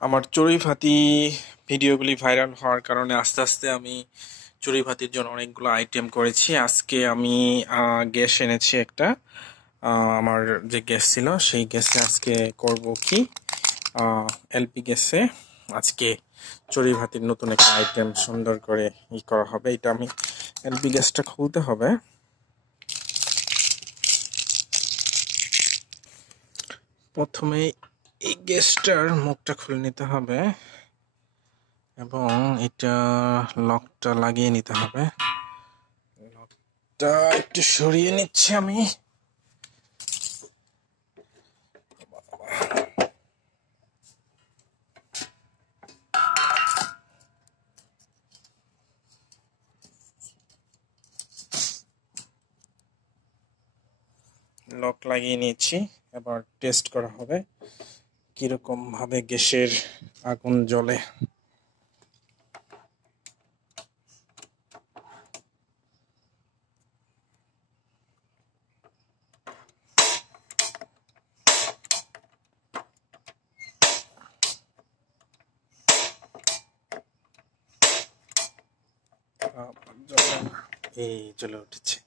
আমার চড়ুইভাতি ভিডিওগুলি ভাইরাল হওয়ার কারণে আস্তে আস্তে আমি চড়ুইভাতির জন্য অনেকগুলো আইটেম করেছি। আজকে আমি গ্যাস এনেছি একটা। আমার যে গ্যাস ছিল সেই গ্যাসে আজকে করব কি, এলপি গ্যাসে আজকে চড়ুইভাতির নতুন একটা আইটেম সুন্দর করে করা হবে। এটা আমি এলপি গ্যাসটা খুলতে হবে। প্রথমে এই গ্যাসটার মুখটা খুলে নিতে হবে এবং এটা লকটা লাগিয়ে নিতে হবে। লকটা একটু সরিয়ে নিচ্ছি আমি। লক লাগিয়ে নিয়েছি। এবার টেস্ট করা হবে কিরকম ভাবে গ্যাসের আগুন জ্বলে। এই জ্বলে উঠেছে।